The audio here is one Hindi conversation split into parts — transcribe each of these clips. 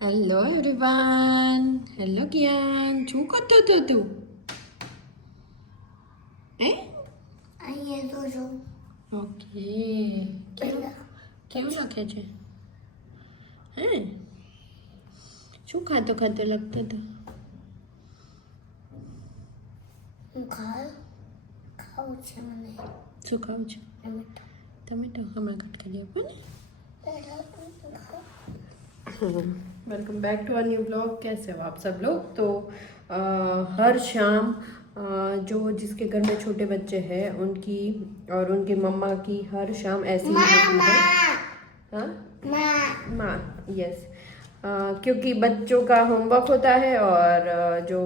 Hello everyone. હેલો કિયાન, શું કરતો હતો તું? હે અહીંયા તો જો ઓકે. કેવું લખે છે? હે શું ખાતો ખાતો લખતો હતો? હું ખાઉં છે મને શું ખાવું છે? ટમેટો ટમેટો હમણાં કટ કરી આપો ને. Welcome back to our new blog. कैसे हो आप सब लोग? तो हर शाम जो जिसके घर में छोटे बच्चे हैं उनकी और उनके मम्मा की हर शाम ऐसी ही होती है. हाँ माँ, यस. क्योंकि बच्चों का होमवर्क होता है और जो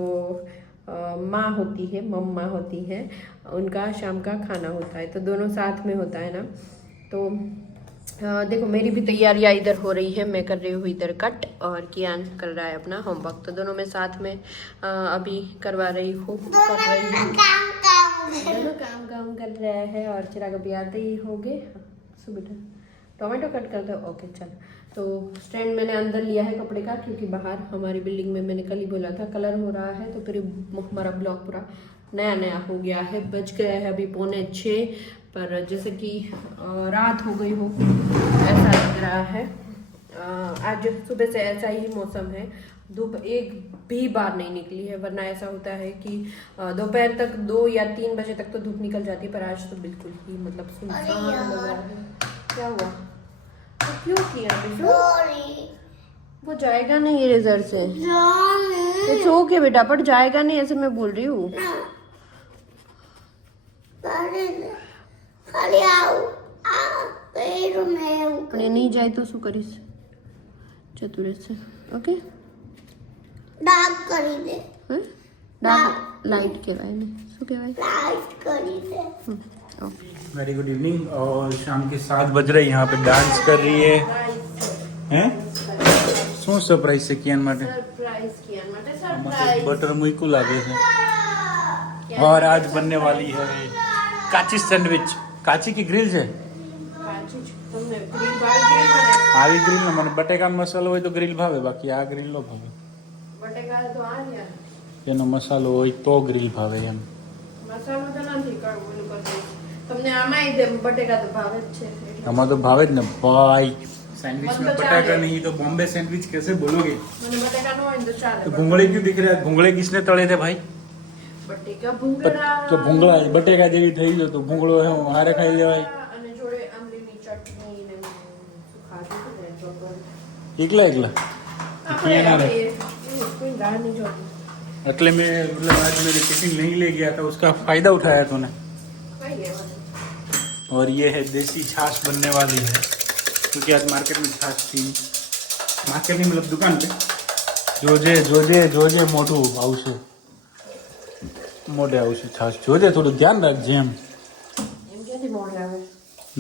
माँ होती है, मम्मा होती है, उनका शाम का खाना होता है, तो दोनों साथ में होता है ना. तो देखो मेरी भी तैयारियां इधर हो रही है. मैं कर रही हूँ इधर कट और कियान कर रहा है अपना होमवर्क. तो दोनों में साथ में अभी करवा रही हूँ. दोनों काम कर रहे हैं. और चिराग अभी आते ही होंगे. बेटा टोमेटो कट कर दो. ओके चल. तो स्टैंड मैंने अंदर लिया है कपड़े का, क्योंकि बाहर हमारी बिल्डिंग में मैंने कल ही बोला था कलर हो रहा है, तो फिर हमारा ब्लॉक पूरा नया नया हो गया है. बज गया है अभी 5:45, पर जैसे कि रात हो गई हो ऐसा लग रहा है. आज सुबह से ऐसा ही मौसम है. धूप एक भी बार नहीं निकली है, वरना ऐसा होता है कि दोपहर तक 2 या 3 बजे तक तो धूप निकल जाती है, पर आज तो बिल्कुल ही मतलब सुनसान लग रहा है. क्या हुआ? तो क्यों किया बिशु? वो जाएगा नहीं इरेजर से. तो सो के बेटा, पर जाएगा नहीं, ऐसे मैं बोल रही हूँ. પણ એ નહીં જાય તો શું કરીશ? જતું રહેશે. ઓકે ડાર્ક કરી દે. હે ડાર્ક લાઇટ કહેવાય ને, શું કહેવાય? લાઈટ કરી દે. ઓકે. Very good evening. और शाम के 7 बज रहे, यहाँ पे डांस कर रही है. हैं? શું સરપ્રાઈઝ છે કિયાન માટે? સરપ્રાઈઝ કિયાન માટે આમાં તો સરપ્રાઈઝ. बटर મૂક્યું લાગે છે. और आज बनने वाली है काची सैंडविच. काची की ग्रिल છે. કાચી જ. તમને ગ્રીન ભાવે? આવી ગ્રિલ નો મને બટેકાનો મસાલો હોય તો ગ્રિલ ભાવે, બાકી આ ગ્રિલ નો ભાવે. બટેકા તો આ યાર એનો મસાલો હોય તો ગ્રિલ ભાવે એમ. મસાલો તો નથી કડવું ઓલું કરતો. તમને આમાંય દે બટેકા તો ભાવે જ છે. આમાં તો ભાવે જ ને ભાઈ. सैंडविच में बटेका नहीं तो बॉम्बे सैंडविच कैसे बोलोगे? મને બટેકા નો હોય ને તો ચાલે. तो भूंगळे क्यों दिख रहा है? भूंगळे किसने तळे थे भाई? બટેકા ભૂંગળા. તો ભૂંગળા બટેકા જેવી થઈ ગયો તો ભૂંગળો હે હારે ખાઈ લેવાય. અને જોડે આંબલીની ચટણી ને ખાધું હતું ને ચોપર. એકલા એકલા કોઈ ગાળ નહીં જોતી. એટલે मैं मतलब आज मेरे टिफिन नहीं ले गया था, उसका फायदा उठाया तूने. કઈ લેવાનું? और ये है देसी छाछ बनने वाली है, क्योंकि आज मार्केट में छाछ थी. मार्केट में मतलब दुकान पे જોજે મોઢું આવશે, મોઢે આવશે છાछ. જોજે થોડું ધ્યાન રાખજે એમ. એમ ક્યાંથી મોડે આવે?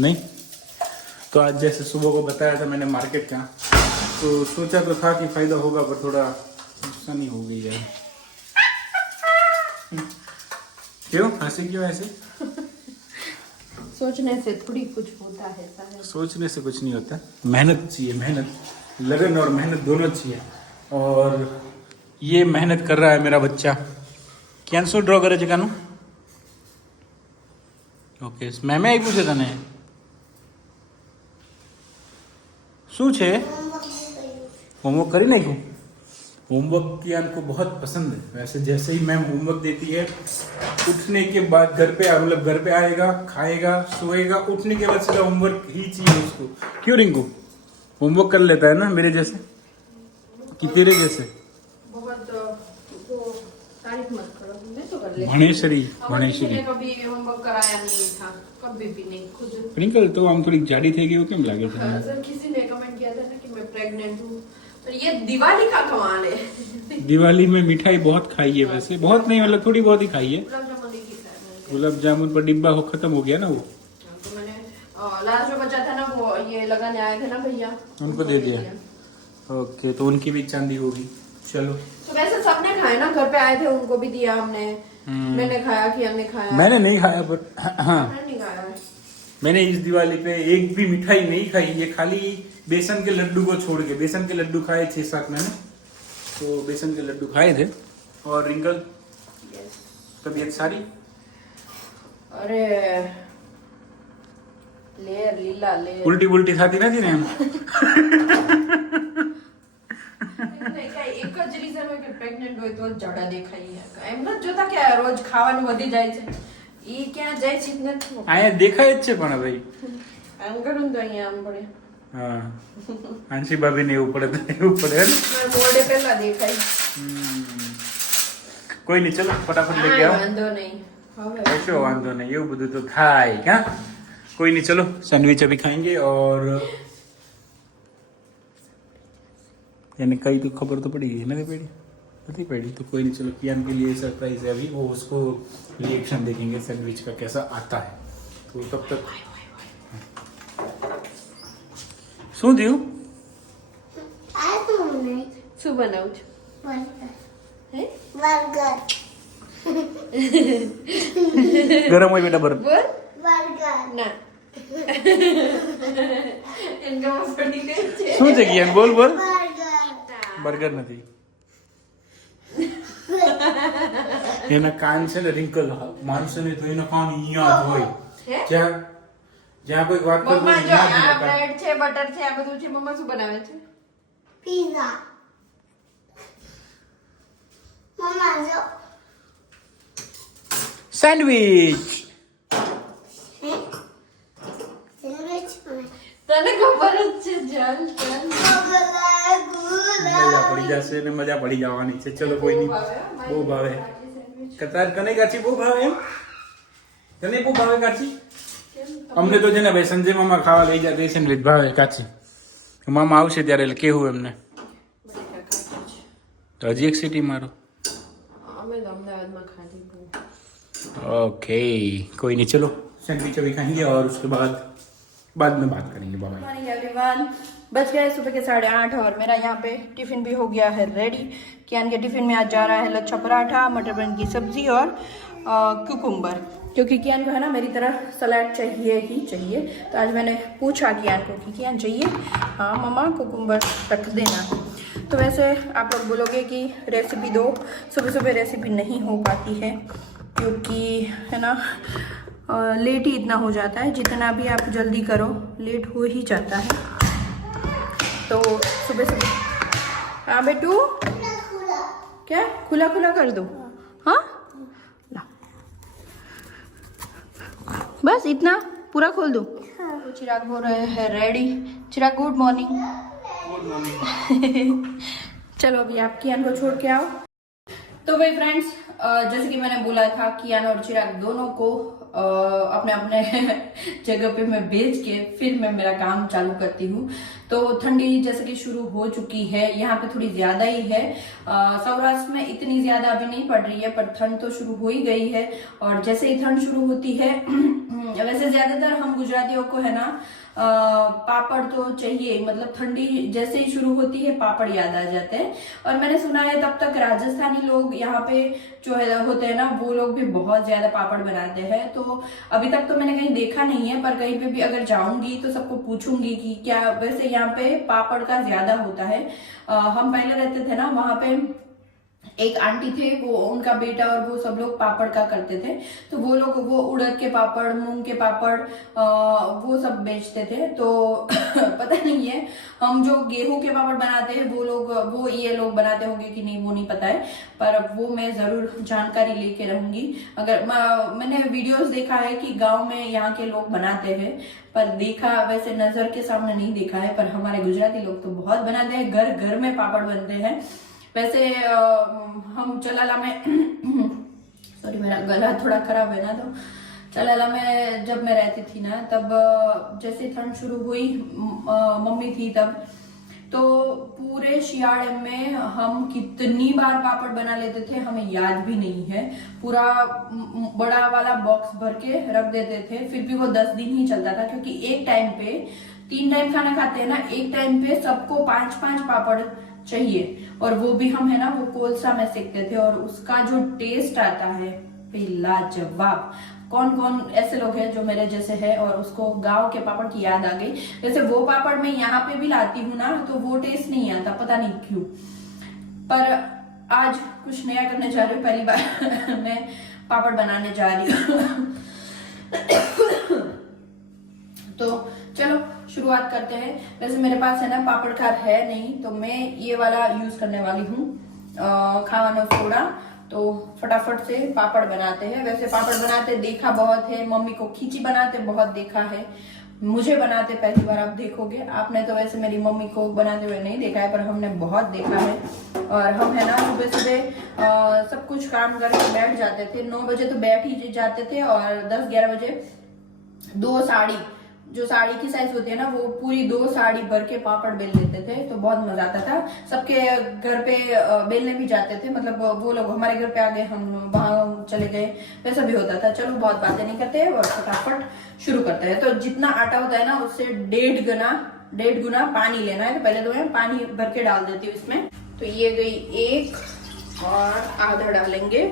नहीं तो आज जैसे सुबह को बताया था मैंने मार्केट का, तो सोचा तो था कि फायदा होगा, पर थोड़ा नुकसानी हो गई है. क्यों हंसे क्यों ऐसे? सोचने से थोड़ी कुछ होता है साहब. सोचने से कुछ नहीं होता. मेहनत चाहिए, मेहनत, लगन और मेहनत दोनों चाहिए. और ये मेहनत कर रहा है मेरा बच्चा. क्या શું ડ્રો કરે છે કાનું? ઓકે મેમે આપ્યું છે તને? શું છે? होमवर्क કરી નાખ્યું? होमवर्क कियान को बहुत पसंद है. वैसे जैसे ही मैम होमवर्क देती है, उठने के बाद घर पे मतलब घर पे आएगा, खाएगा, सोएगा, उठने के बाद सीधा होमवर्क ही चाहिए उसको. क्यों रिंकू? होमवर्क कर लेता है ना मेरे जैसे कि तेरे जैसे? बहुत वो तारीफ मत करो. मैं तो कर लेती. ભણેશ્વરી हमारे किसी ભણેશ્વરી ने कभी होमवर्क कराया नहीं था, कभी भी नहीं. खुद પ્રિંકલ તો આમ થોડીક જાડી થઈ ગઈ એવું કેમ લાગે છે? सर किसी ने कमेंट किया था ना कि मैं प्रेग्नेंट हूँ, तो ये दिवाली का कमाल है. दिवाली में मिठाई बहुत खाई है, वैसे बहुत नहीं मतलब थोड़ी बहुत ही खाई है. गुलाब जामुन नहीं खिलाया मैंने. गुलाब जामुन पर डिब्बा हो खत्म हो गया ना वो, तो मैंने लास्ट जो बचा था ना वो ये लगाने आए थे ना भैया, उनको दे दिया. ओके तो उनकी भी चांदी होगी. चलो तो वैसे सबने खाए ना, घर पे आए थे उनको भी दिया हमने. मैंने खाया कि हमने खाया. मैंने नहीं खाया पर हाँ मैंने नहीं खाया. मैंने इस दिवाली पे एक भी मिठाई नहीं खाई, ये खाली बेसन के लड्डू को छोड़ के। बेसन के लड्डू खाए 6-7 मैंने, तो बेसन के लड्डू खाए थे। और रिंकल तबीयत सारी? अरे लेर लीला लेर उल्टी बुल्टी खाती ना थी ने एम? એક જ રીઝન હોય કે પ્રેગ્નન્ટ હોય તો જડા દેખાય એમ ન જોતા કે રોજ ખાવાનું વધી જાય છે ઈ ક્યાં જાય છે જ નથી આયા દેખાય જ છે પણ ભાઈ આમ કરું તો અહીંયા આમ પડે હા આંશી ભાભી ને એવું પડે ને મોઢે પહેલા દેખાય કોઈ નહીં, ચલો ફટાફટ લઈ આવો, વાંધો નહીં હવે કશો વાંધો નહીં, એવું બધું તો થાય ક્યાં, કોઈ નહીં, ચલો सैंडविच अभी खाएंगे। और यानी कई तो खबर तो पड़ी है, नहीं पड़ी तो कोई नहीं, चलो कियान के लिए सरप्राइज है अभी, वो उसको रिएक्शन देखेंगे सैंडविच का कैसा आता है, तो तब तक શું થયું? આ તો નહીં શું બનાવું છું બર્ગર હે બર્ગર ગરમ હોય બેટા બરફ? બોલ બર્ગર ના એનકામાં પડી ગઈ છે શું છે કિયાન? બોલ બર્ગર બર્ગર નથી, એના કાન છે ને રિંકલ માણસો ને તો એના કાન અહીંયા જ હોય, હે? જ્યાં કોઈ વાત કરતું મમ્મા હોય જો ત્યાં જ આ એના કાન. બ્રેડ છે બટર છે આ બધું છે મમ્મા શું બનાવે છે પિઝા મમ્મા જો સેન્ડવિચ સેન્ડવિચ તને ખબર જ છે ચાલ ચાલ મજા પડી જશે ને મજા પડી જવાની છે, ચલો કોઈ નહીં, બહુ ભાવે કતાર કને કાચી બહુ ભાવે એમ, તને બહુ ભાવે કાચી? અમને તો છે ને ભાઈ સંજય મામા ખાવા લઈ જાય સેન્ડવિચ ભાવે કાચી, મામા આવશે ત્યારે એટલે કેવું એમને, તો હજી એક સિટી મારો, અમે તો અમદાવાદમાં ખાધી બહુ ओके कोई नहीं, चलो सैंडविच अभी खाएंगे और उसके बाद में बात करेंगे, बाय बाय। मॉर्निंग एवरीवन, बज गए सुबह के 8:30 और मेरा यहाँ पे टिफिन भी हो गया है रेडी। कियान के टिफिन में आज जा रहा है लच्छा पराठा, मटर पनीर की सब्जी और कुकुम्बर, क्योंकि कियान को है ना मेरी तरह सलाद चाहिए ही चाहिए। तो आज मैंने पूछा कियान को कि कियान चाहिए? हाँ मम्मा कुकुम्बर रख देना। तो वैसे आप लोग बोलोगे कि रेसिपी दो, सुबह सुबह रेसिपी नहीं हो पाती है क्योंकि है ना लेट ही इतना हो जाता है, जितना भी आप जल्दी करो लेट हो ही जाता है। तो सुबह सुबह हाँ बेटू क्या खुला खुला कर दो? हाँ ला बस इतना पूरा खोल दो। तो चिराग हो रहे हैं रेडी। चिराग गुड मॉर्निंग। Good morning. चलो अभी आप कियान को छोड़ के आओ। तो भाई फ्रेंड्स, जैसे कि मैंने बोला था कियान और चिराग दोनों को अपने अपने जगह पे मैं भेज के फिर मैं मेरा काम चालू करती हूँ। तो ठंडी जैसे कि शुरू हो चुकी है, यहाँ पे थोड़ी ज्यादा ही है। सौराष्ट्र में इतनी ज्यादा अभी नहीं पड़ रही है, पर ठंड तो शुरू हो ही गई है। और जैसे ही ठंड शुरू होती है वैसे ज्यादातर हम गुजरातियों को है ना पापड़ तो चाहिए, मतलब ठंडी जैसे ही शुरू होती है पापड़ याद आ जाते हैं। और मैंने सुना है तब तक राजस्थानी लोग यहाँ पे जो है होते हैं ना वो लोग भी बहुत ज्यादा पापड़ बनाते हैं। तो अभी तक तो मैंने कहीं देखा नहीं है, पर कहीं पे भी अगर जाऊंगी तो सबको पूछूंगी कि क्या वैसे यहाँ पे पापड़ का ज्यादा होता है। हम पहले रहते थे ना वहां पे एक आंटी थे, वो उनका बेटा और वो सब लोग पापड़ का करते थे। तो वो लोग वो उड़द के पापड़, मूंग के पापड़ वो सब बेचते थे। तो पता नहीं है हम जो गेहूं के पापड़ बनाते हैं वो ये लोग बनाते होंगे कि नहीं वो नहीं पता है, पर वो मैं जरूर जानकारी लेके रहूंगी। अगर मैंने वीडियोस देखा है कि गांव में यहाँ के लोग बनाते हैं, पर देखा वैसे नजर के सामने नहीं देखा है। पर हमारे गुजराती लोग तो बहुत बनाते हैं, घर घर में पापड़ बनते हैं। वैसे हम चलाला में सॉरी मेरा गला थोड़ा खराब है ना, तो चलाला में जब मैं रहती थी ना तब जैसे ठंड शुरू हुई मम्मी थी तब, तो पूरे शियाड़े में हम कितनी बार पापड़ बना लेते थे हमें याद भी नहीं है। पूरा बड़ा वाला बॉक्स भर के रख देते थे, फिर भी वो 10 दिन ही चलता था। क्योंकि एक टाइम पे 3 टाइम खाना खाते हैं ना, एक टाइम पे सबको 5-5 पापड़ चाहिए। और वो भी हम है ना वो कोलसा में सेकते थे, और उसका जो टेस्ट आता है लाजवाब। कौन कौन ऐसे लोग हैं जो मेरे जैसे है और उसको गांव के पापड़ की याद आ गई। जैसे वो पापड़ मैं यहाँ पे भी लाती हूँ ना तो वो टेस्ट नहीं आता, पता नहीं क्यों। पर आज कुछ नया करने जा रही हूँ, पहली बार मैं पापड़ बनाने जा रही हूँ। तो चलो शुरुआत करते हैं। वैसे मेरे पास है ना पापड़ खार है नहीं, तो मैं ये वाला यूज करने वाली हूँ खाना सोडा। तो फटाफट से पापड़ बनाते हैं। वैसे पापड़ बनाते देखा बहुत है, मम्मी को खींची बनाते बहुत देखा है, मुझे बनाते पहली बार आप देखोगे। आपने तो वैसे मेरी मम्मी को बनाते हुए नहीं देखा है, पर हमने बहुत देखा है। और हम है ना सुबह सुबह सब कुछ काम करके बैठ जाते थे। 9 बजे तो बैठ ही जाते थे और 10-11 बजे 2 साड़ी, जो साड़ी की साइज होती है ना, वो पूरी 2 साड़ी भर के पापड़ बेल लेते थे। तो बहुत मजा आता था। सबके घर पे बेलने भी जाते थे, मतलब वो लोग हमारे घर पे आ गए, हम वहां चले गए, वैसा भी होता था। चलो बहुत बातें नहीं करते और फटाफट शुरू करते हैं। तो जितना आटा होता है ना उससे 1.5 गुना पानी लेना है। तो पहले तो मैं पानी भर के डाल देती हूँ इसमें। तो ये गई 1 और आधा डालेंगे।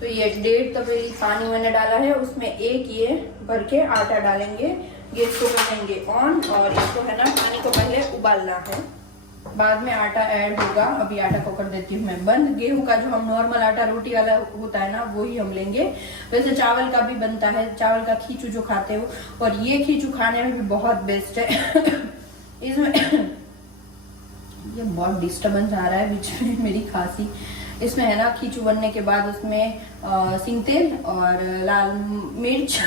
तो ये 1.5 तपेली पानी मैंने डाला है, उसमें 1 ये भर के आटा डालेंगे। गैस को करेंगे ऑन और इसको है ना पानी को पहले उबालना है, बाद में आटा ऐड होगा। अभी आटा को कर देती हूँ मैं बंद। गेहूं का जो हम नॉर्मल आटा रोटी वाला होता है ना वो ही हम लेंगे। वैसे चावल का भी बनता है, चावल का खींचू जो खाते हो, और ये खींचू खाने में भी बहुत बेस्ट है। इसमें ये बहुत डिस्टर्बेंस आ रहा है बीच में, मेरी खांसी। इसमें है ना खींचू बनने के बाद उसमें सिंग तेल और लाल मिर्च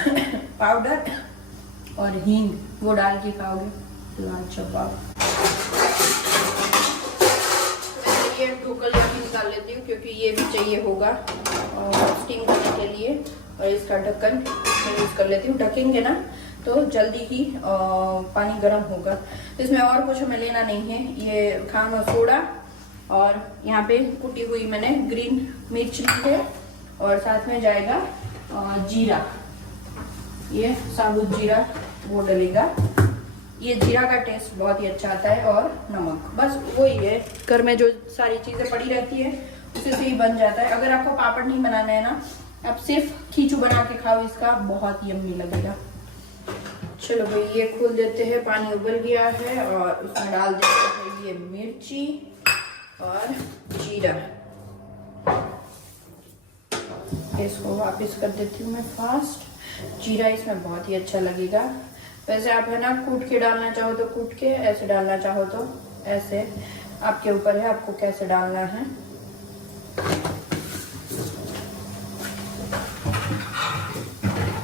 पाउडर और हींग वो डाल के खाओगे लाजवाब। ये ढोकल भी निकाल लेती हूँ क्योंकि ये भी चाहिए होगा और स्टीम करने के लिए। और इसका ढक्कन मैं यूज कर लेती हूँ, ढकेंगे ना तो जल्दी ही पानी गर्म होगा। तो इसमें और कुछ हमें लेना नहीं है, ये खाना सोडा और यहाँ पे कुटी हुई मैंने ग्रीन मिर्च ली है और साथ में जाएगा जीरा, ये साबुत जीरा वो डलेगा। ये जीरा का टेस्ट बहुत ही अच्छा आता है और नमक, बस वही है। घर में जो सारी चीजें पड़ी रहती है उसी से ही बन जाता है। अगर आपको पापड़ नहीं बनाना है ना, आप सिर्फ खींचू बना के खाओ, इसका बहुत यम्मी लगेगा। चलो भाई ये खोल देते हैं, पानी उबल गया है और उसमें डाल देते हैं ये मिर्ची और जीरा। इसको वापस कर देती हूँ मैं फास्ट। जीरा इसमें बहुत ही अच्छा लगेगा। वैसे आप है ना कूट के डालना चाहो तो कूट के, ऐसे डालना चाहो तो ऐसे, आपके ऊपर है आपको कैसे डालना है।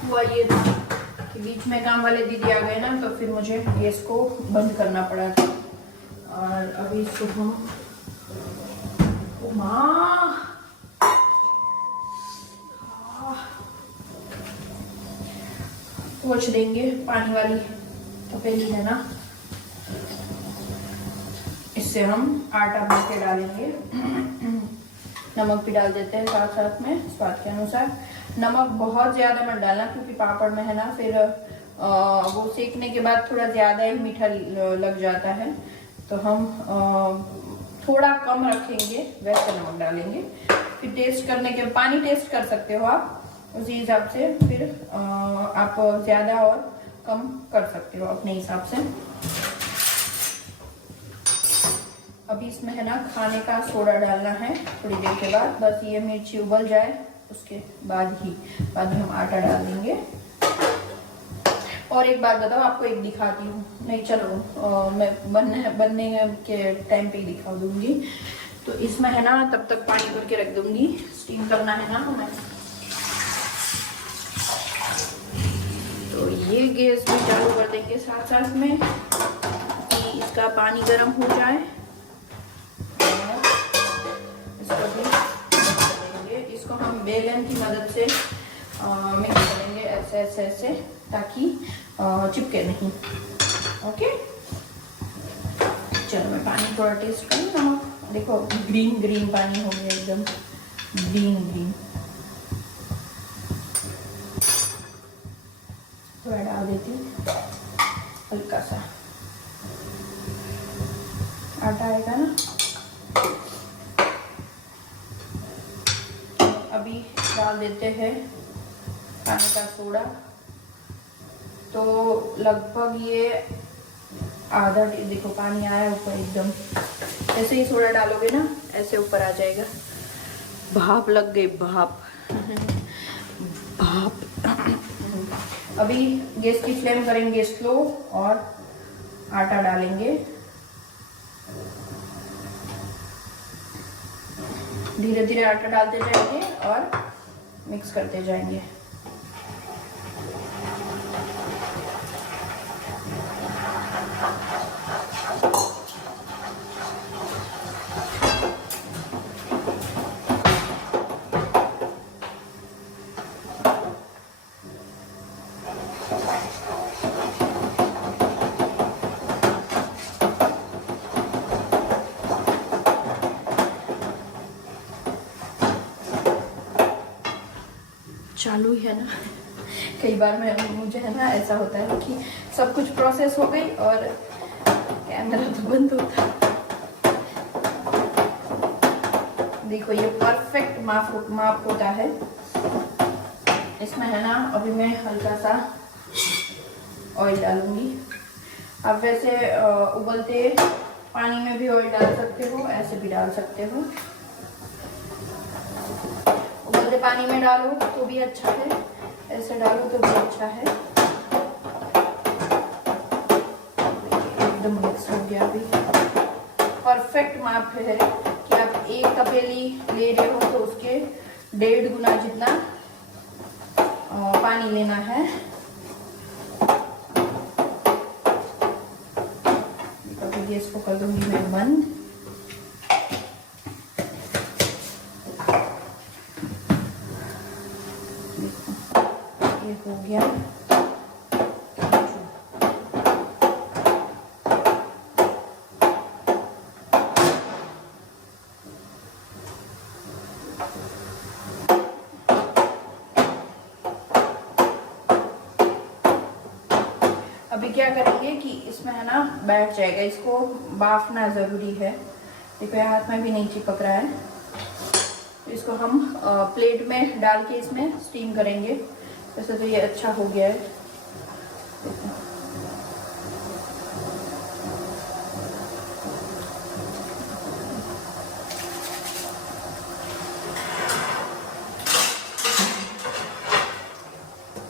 हुआ ये कि बीच में काम वाले दीदी आ गए ना, तो फिर मुझे गैस को बंद करना पड़ा था। और अभी इसको हम पोंछ देंगे। पानी वाली तपेली है ना, इससे हम आटा भर के डालेंगे। नमक भी डाल देते हैं साथ साथ में स्वाद के अनुसार। नमक बहुत ज्यादा मत डालना क्योंकि पापड़ में है ना फिर वो सेकने के बाद थोड़ा ज्यादा ही मीठा लग जाता है। तो हम थोड़ा कम रखेंगे, वैसे नमक डालेंगे। फिर टेस्ट करने के पानी टेस्ट कर सकते हो आप उसी हिसाब से, फिर आप ज्यादा और कम कर सकते हो अपने हिसाब से। अभी इसमें है ना खाने का सोडा डालना है थोड़ी देर के बाद, बस ये मिर्ची उबल जाए उसके बाद में हम आटा डाल देंगे। और एक बात बताओ, आपको एक दिखाती हूँ, नहीं चलो मैं बनने के टाइम पे ही दिखा दूंगी। तो इसमें है ना तब तक पानी भर के रख दूंगी, स्टीम करना है ना हमें। तो ये गैस भी चालू कर देंगे साथ साथ में कि इसका पानी गर्म हो जाए। इसको भी देंगे, इसको हम बेलन की मदद से मिक्स करेंगे ऐसे ऐसे ऐसे, ताकि चिपके नहीं। ओके चलो मैं पानी थोड़ा टेस्ट करूँ ना। देखो ग्रीन ग्रीन पानी हो गया, एकदम ग्रीन ग्रीन। थोड़ा डाल देती हूँ हल्का सा, आटा आएगा ना। अभी डाल देते हैं खाने का सोडा, तो लगभग ये आधा, देखो पानी आया ऊपर एकदम। ऐसे ही सोडा डालोगे ना ऐसे ऊपर आ जाएगा। भाप लग गई, भाप भाप। अभी गैस की फ्लेम करेंगे स्लो और आटा डालेंगे। धीरे धीरे आटा डालते जाएंगे और मिक्स करते जाएंगे। चालू है ना, कई बार मुझे है ना ऐसा होता है कि सब कुछ प्रोसेस हो गई और कैमरा तो बंद होता है। देखो ये परफेक्ट माप होता है। इसमें है ना अभी मैं हल्का सा ऑयल डालूंगी। आप वैसे उबलते पानी में भी ऑयल डाल सकते हो, ऐसे भी डाल सकते हो। उबलते पानी में डालो तो भी अच्छा है, ऐसे डालो तो भी अच्छा है। एकदम मिक्स हो गया। अभी परफेक्ट माप है कि आप एक तपेली ले रहे हो तो उसके 1.5 गुना जितना पानी लेना है। अभी गैस को कर दूंगी मैं बंद। हो गया। अभी क्या करेंगे कि इसमें है ना बैठ जाएगा, इसको बाफना जरूरी है। देखो हाथ में भी नहीं चिपक रहा है। तो इसको हम प्लेट में डाल के इसमें स्टीम करेंगे। वैसे तो ये अच्छा हो गया है।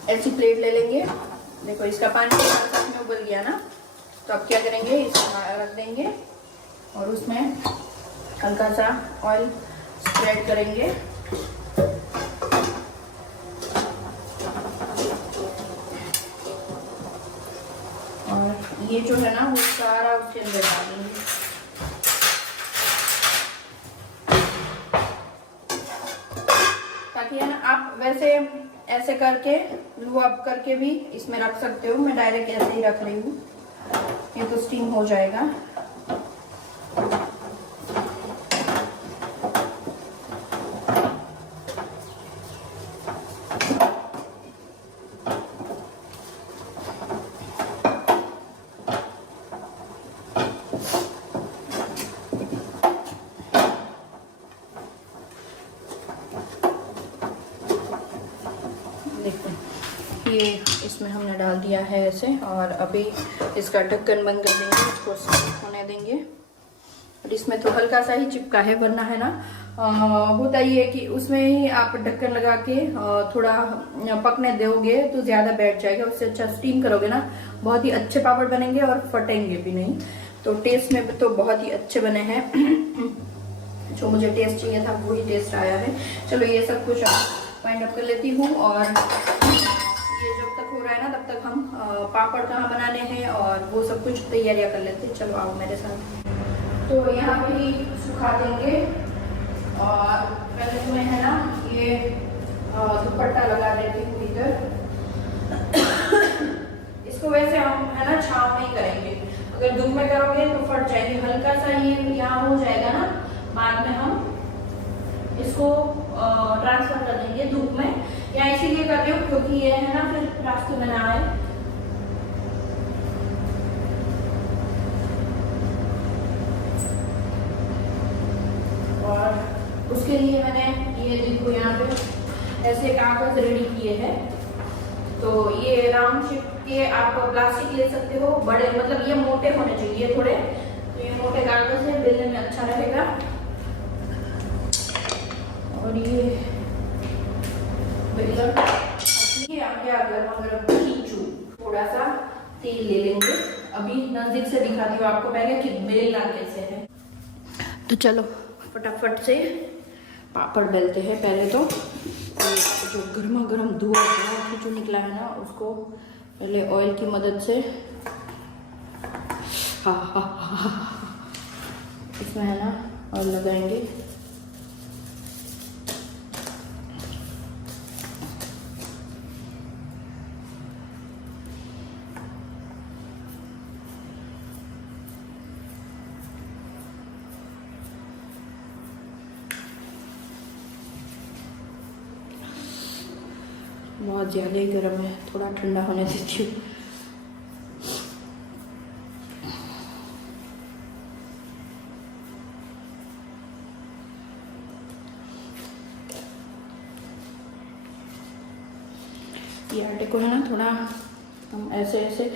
ऐसी प्लेट ले लेंगे। देखो इसका पानी साथ में उबल गया ना, तो अब क्या करेंगे, इसको रख देंगे और उसमें हल्का सा ऑयल स्प्रेड करेंगे। ये जो है ना वो सारा उसके अंदर डालेंगे। ताकि है ना आप वैसे ऐसे करके लू अप करके भी इसमें रख सकते हो। मैं डायरेक्ट ऐसे ही रख रही हूँ, ये तो स्टीम हो जाएगा। ये इसमें हमने डाल दिया है ऐसे, और अभी इसका ढक्कन बंद कर देंगे, इसको स्टीम होने देंगे। और इसमें तो हल्का सा ही चिपका है, वरना है ना होता ही है कि उसमें ही आप ढक्कन लगा के थोड़ा पकने दोगे तो ज्यादा बैठ जाएगा। उससे अच्छा स्टीम करोगे ना, बहुत ही अच्छे पापड़ बनेंगे और फटेंगे भी नहीं। तो टेस्ट में तो बहुत ही अच्छे बने हैं। जो मुझे टेस्ट चाहिए था वही टेस्ट आया है। चलो ये सब कुछ वाइंड अप कर लेती हूँ, और ये जब तक हो रहा है ना तब तक हम पापड़ कहाँ बनाने हैं और वो सब कुछ तैयारियां कर लेते हैं। चलो आओ मेरे साथ। तो यहाँ पे ही सुखा देंगे, और पहले तो मैं है ना ये दुपट्टा लगा देती हूँ इधर। इसको वैसे हम है ना छाँव में ही करेंगे, अगर धूप में करोगे तो फट जाएंगे। हल्का सा ये यहाँ हो जाएगा ना, बाद में हम इसको ट्रांसफर कर देंगे धूप में। या इसीलिए कर रही हूँ क्योंकि ये है ना फिर रास्ते में ना आए। और उसके लिए मैंने ये देखो यहाँ पे ऐसे कागज रेडी किए हैं। तो ये राउंड शेप के आप प्लास्टिक ले सकते हो, बड़े मतलब ये मोटे होने चाहिए थोड़े, तो ये मोटे कागज से बेलने में अच्छा रहेगा। और ये बेलन अगर खींचू, थोड़ा सा तेल ले लेंगे। अभी नजदीक से दिखाती हूँ आपको पहले कि बेलना कैसे है। तो चलो फटाफट से पापड़ बेलते हैं। पहले तो जो गर्मा गर्म धुआं जो निकला है ना, उसको पहले ऑयल की मदद से इसमें है ना ऑयल लगाएंगे। बहुत ज़्यादा ही गर्म है, थोड़ा ठंडा होने देती हूँ। ये आटे को है ना थोड़ा हम ऐसे ऐसे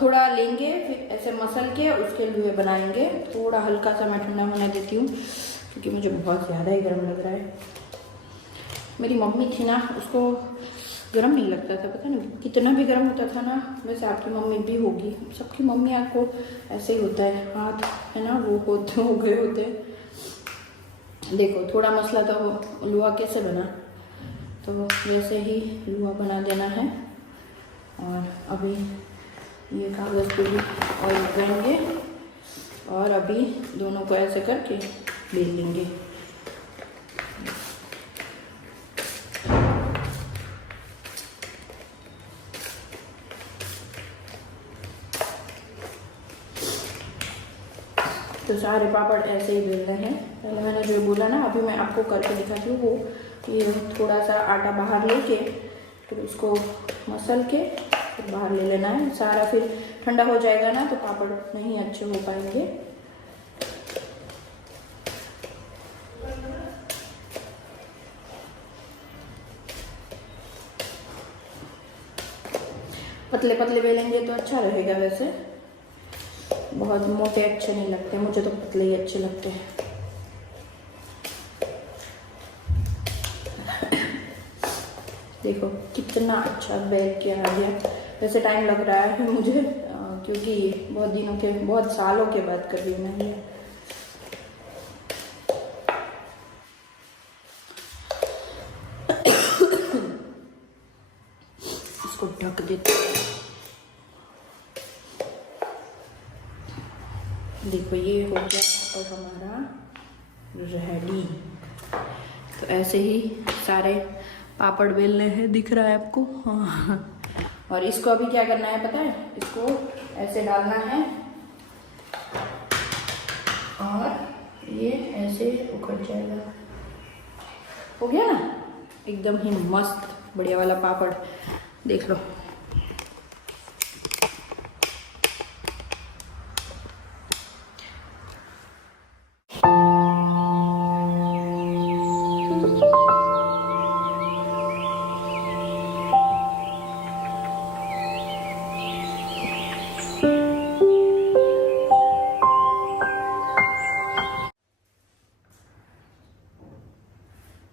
थोड़ा लेंगे, फिर ऐसे मसल के उसके लिए बनाएंगे। थोड़ा हल्का सा मैं ठंडा होने देती हूँ क्योंकि मुझे बहुत ज़्यादा ही गर्म लग रहा है। मेरी मम्मी थी ना, उसको गर्म नहीं लगता था, पता नहीं कितना भी गर्म होता था ना। वैसे आपकी मम्मी भी होगी, सबकी मम्मी आपको ऐसे ही होता है, हाथ है ना वो होते हो गए होते। देखो थोड़ा मसला तो लुआ कैसे बना, तो वैसे ही लुआ बना देना है। और अभी ये कागज़ पे भी ऑयल लगाएंगे और अभी दोनों को ऐसे करके बेल लेंगे। तो सारे पापड़ ऐसे ही बेलने हैं। पहले मैंने जो बोला ना, अभी मैं आपको करके दिखाती हूँ। वो ये थोड़ा सा आटा बाहर लेके फिर उसको मसल के फिर बाहर ले लेना है सारा। फिर ठंडा हो जाएगा ना तो पापड़ नहीं अच्छे हो पाएंगे। पतले पतले बेलेंगे तो अच्छा रहेगा। वैसे बहुत मोटे अच्छे नहीं लगते, मुझे तो पतले ही अच्छे लगते हैं। देखो कितना अच्छा बेल के आ गया। वैसे टाइम लग रहा है मुझे क्योंकि बहुत सालों के बाद कर रही हूँ मैं ये। इसको ढक देते हैं। देखो ये हो गया पापड़ हमारा रेडी। तो ऐसे ही सारे पापड़ बेलने हैं, दिख रहा है आपको। हाँ, और इसको अभी क्या करना है पता है, इसको ऐसे डालना है और ये ऐसे उखड़ जाएगा। हो गया ना, एकदम ही मस्त बढ़िया वाला पापड़। देख लो।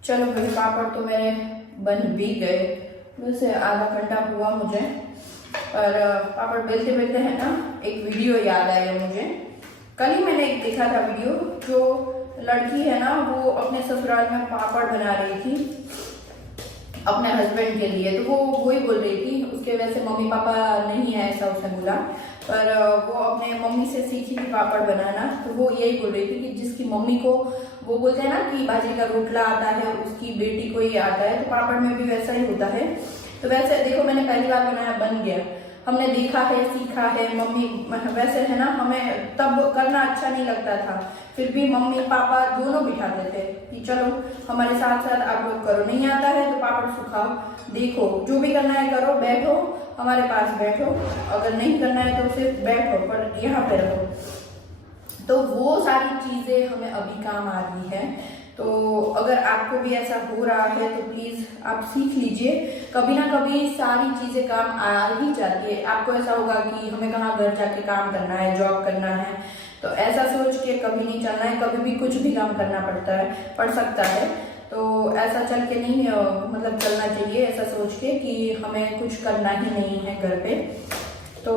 चलो भाई पापड़ तो मेरे बन भी गए। वैसे आधा घंटा हुआ मुझे, पर पापड़ बेलते बेलते है ना एक वीडियो याद आया मुझे। कल ही मैंने एक देखा था वीडियो, जो लड़की है ना वो अपने ससुराल में पापड़ बना रही थी अपने हस्बैंड के लिए। तो वो वही बोल रही थी, उसके वैसे मम्मी पापा नहीं है ऐसा उसने बोला, पर वो अपने मम्मी से सीखी थी पापड़ बनाना। तो वो यही बोल रही थी कि जिसकी मम्मी को वो बोलते हैं ना कि बाजरे का रोटला आता है उसकी बेटी को ही आता है, तो पापड़ में भी वैसा ही होता है। तो वैसे देखो मैंने पहली बार बनाया, बन गया। हमने देखा है, सीखा है, मम्मी वैसे है ना हमें तब करना अच्छा नहीं लगता था, फिर भी मम्मी पापा दोनों बिठाते थे कि चलो हमारे साथ साथ आप लोग करो। नहीं आता है तो पापड़ सुखाओ, देखो जो भी करना है करो, बैठो हमारे पास बैठो, अगर नहीं करना है तो सिर्फ बैठो पर यहाँ पे रहो। तो वो सारी चीजें हमें अभी काम आ रही है। तो अगर आपको भी ऐसा हो रहा है तो प्लीज आप सीख लीजिए। कभी ना कभी सारी चीजें काम आ ही जाती है। आपको ऐसा होगा कि हमें कहाँ घर जाके काम करना है, जॉब करना है, तो ऐसा सोच के कभी नहीं चलना है। कभी भी कुछ भी काम करना पड़ सकता है, तो ऐसा चल के नहीं मतलब चलना चाहिए, ऐसा सोच के कि हमें कुछ करना ही नहीं है घर पे। तो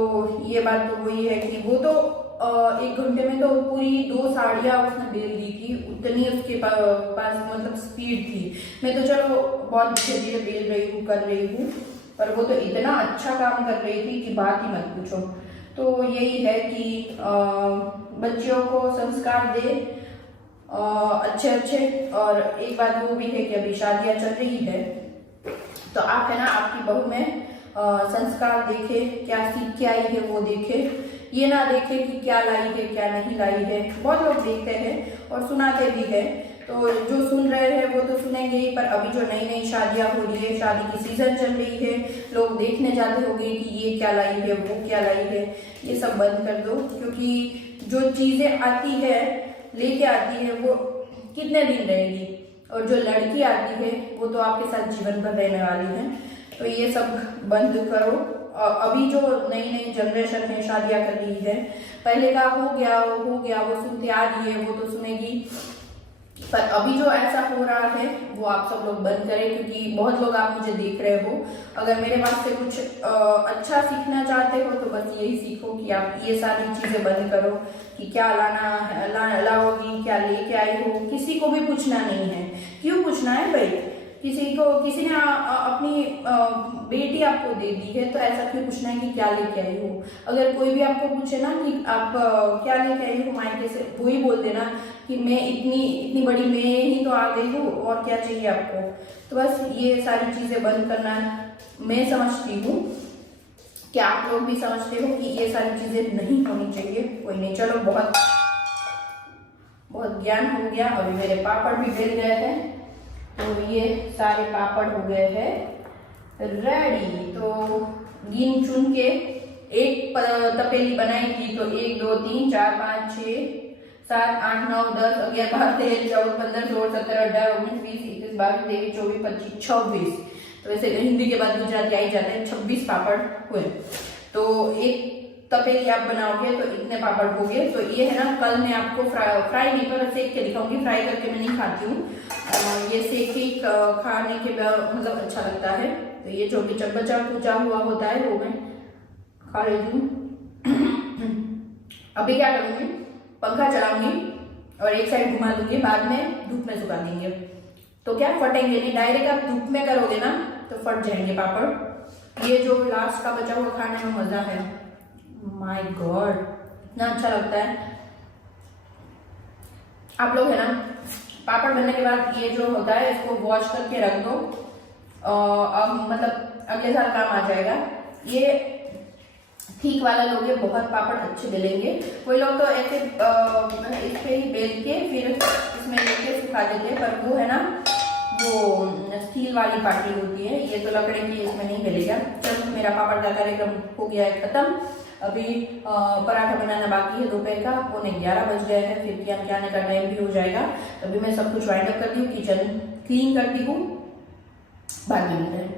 ये बात तो वही है कि वो तो 1 घंटे में तो पूरी 2 साड़ियाँ उसने बेल दी थी, उतनी उसके पास मतलब स्पीड थी। मैं तो चलो बहुत धीरे धीरे बेल रही हूँ, कर रही हूँ, पर वो तो इतना अच्छा काम कर रही थी कि बात ही मत पूछो। तो यही है कि बच्चियों को संस्कार दे अच्छे। और एक बात वो भी है कि अभी शादियाँ चल रही है, तो आप है ना आपकी बहू में संस्कार देखे, क्या सीख के आई है वो देखे, ये ना देखे कि क्या लाई है क्या नहीं लाई है। बहुत लोग देखते हैं और सुनाते भी है, तो जो सुन रहे हैं वो तो सुनेंगे ही, पर अभी जो नई नई शादियां हो रही है, शादी की सीजन चल रही है, लोग देखने जाते होंगे कि ये क्या लाई है वो क्या लाई है। ये सब बंद कर दो, क्योंकि जो चीजें आती है लेके आती है वो कितने दिन रहेगी, और जो लड़की आती है वो तो आपके साथ जीवन भर रहने वाली है। तो ये सब बंद करो। अभी जो नई नई जनरेशन है शादियां कर रही है, पहले का हो गया वो सुनते आ रही है, वो तो सुनेगी, पर अभी जो ऐसा हो रहा है वो आप सब लोग बंद करें। क्योंकि बहुत लोग आप मुझे देख रहे हो, अगर मेरे पास से कुछ अच्छा सीखना चाहते हो तो बस यही सीखो कि आप ये सारी चीजें बंद करो कि क्या लाओगी, क्या लेके आई हो। किसी को भी पूछना नहीं है। क्यों पूछना है भाई? किसी ने अपनी बेटी आपको दे दी है, तो ऐसा क्यों पूछना है कि क्या लेके आई हो। अगर कोई भी आपको पूछे ना कि आप क्या लेके आई हो मायके से, वो ही बोल देना कि मैं इतनी बड़ी मैं ही तो आ गई हूँ, और क्या चाहिए आपको। तो बस ये सारी चीजें बंद करना मैं समझती हूँ कि आप लोग भी समझते हो कि ये सारी चीजें नहीं होनी चाहिए। कोई नहीं, चलो बहुत ज्ञान हो गया। अभी मेरे पापड़ भी बेल गए हैं, तो ये सारे पापड़ हो गए हैं रेडी। तो गिन चुन के एक तपेली बनाई थी, तो 1 2 3 4 5 6 7 8 9 10 11 12 13 14 15 16 17 18 19 20 21 22 23 24 25 26। तो वैसे हिंदी के बाद गुजराती आ ही जाते हैं। 26 पापड़ हुए। तो एक तपेली आप बनाओगे तो इतने पापड़ हो गए। तो ये है ना, कल मैं आपको फ्राई नहीं पर सेक के दिखाऊंगी। फ्राई करके मैं नहीं खाती हूँ, ये सेक ही खाने के मतलब अच्छा लगता है। तो ये जो भी बचा कुचा हुआ होता है वो मैं खा लेती हूँ। अभी क्या करूँगी, पंखा चलाऊंगी और एक साइड घुमा दूंगी, बाद में धूप में सुखा देंगे। तो क्या फटेंगे नहीं, डायरेक्ट आप धूप में करोगे ना तो फट जाएंगे पापड़। ये जो लास्ट का बचा हुआ खाने में मजा है, माय गॉड इतना अच्छा लगता है। आप लोग है ना, पापड़ बनने के बाद ये जो होता है इसको वॉश करके रख दो, मतलब अगले साल काम आ जाएगा। ये ठीक वाला लोग ये बहुत पापड़ अच्छे बेलेंगे। कोई लोग तो ऐसे इस पे ही बेल के फिर इसमें लेके सुखा देते हैं, पर वो है ना वो स्टील वाली पार्टी होती है, ये तो लकड़े की, इसमें नहीं बेलेगा। चलो मेरा पापड़ का कार्यक्रम हो गया है खत्म। अभी पराठा बनाना बाकी है दोपहर का, 11:15 बज गए हैं, फिर कियान के आने का टाइम भी हो जाएगा। अभी मैं सब कुछ वाइंड अप करती हूँ, किचन क्लीन करती हूँ, बाद में मिलते हैं।